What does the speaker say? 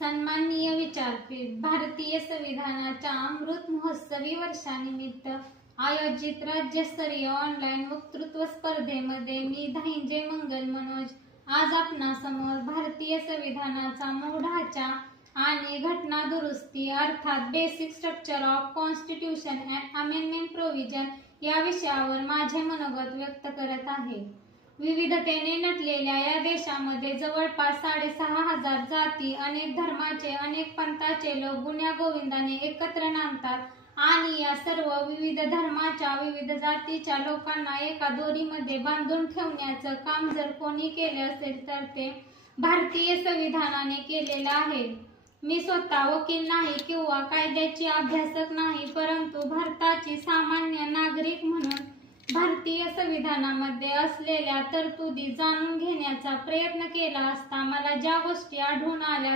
सन्माननीय विचारपीठ, भारतीय संविधानाच्या अमृत महोत्सवी वर्षानिमित्त आयोजित राज्यस्तरीय ऑनलाईन वक्तृत्व स्पर्धेमध्ये मी धनंजय मंगल मनोज आज आपणासमोर भारतीय संविधानाचा मूळ ढाचा आणि घटना दुरुस्ती अर्थात basic structure of constitution and amendment provision या विषयावर माझे मनोगत व्यक्त करत आहे. विविधतेने नटलेल्या या देशामध्ये जवळपास 6,500 जाती, अनेक धर्माचे, अनेक पंथाचे लोक गुण्यागोविंदाने एकत्र नांदतात आणि या सर्व विविध धर्माच्या, विविध जातीच्या लोकांना एका दोरीमध्ये बांधून ठेवण्याचं काम जर कोणी केले असेल तर ते भारतीय संविधानाने केलेलं आहे. मी स्वतः वकील नाही किंवा कायद्याची अभ्यासक नाही, परंतु भारताची सामान्य नागरिक म्हणून भारतीय संविधानामध्ये असलेल्या तरतुदी जाणून घेण्याचा प्रयत्न केला असता मला ज्या गोष्टी आढळून आल्या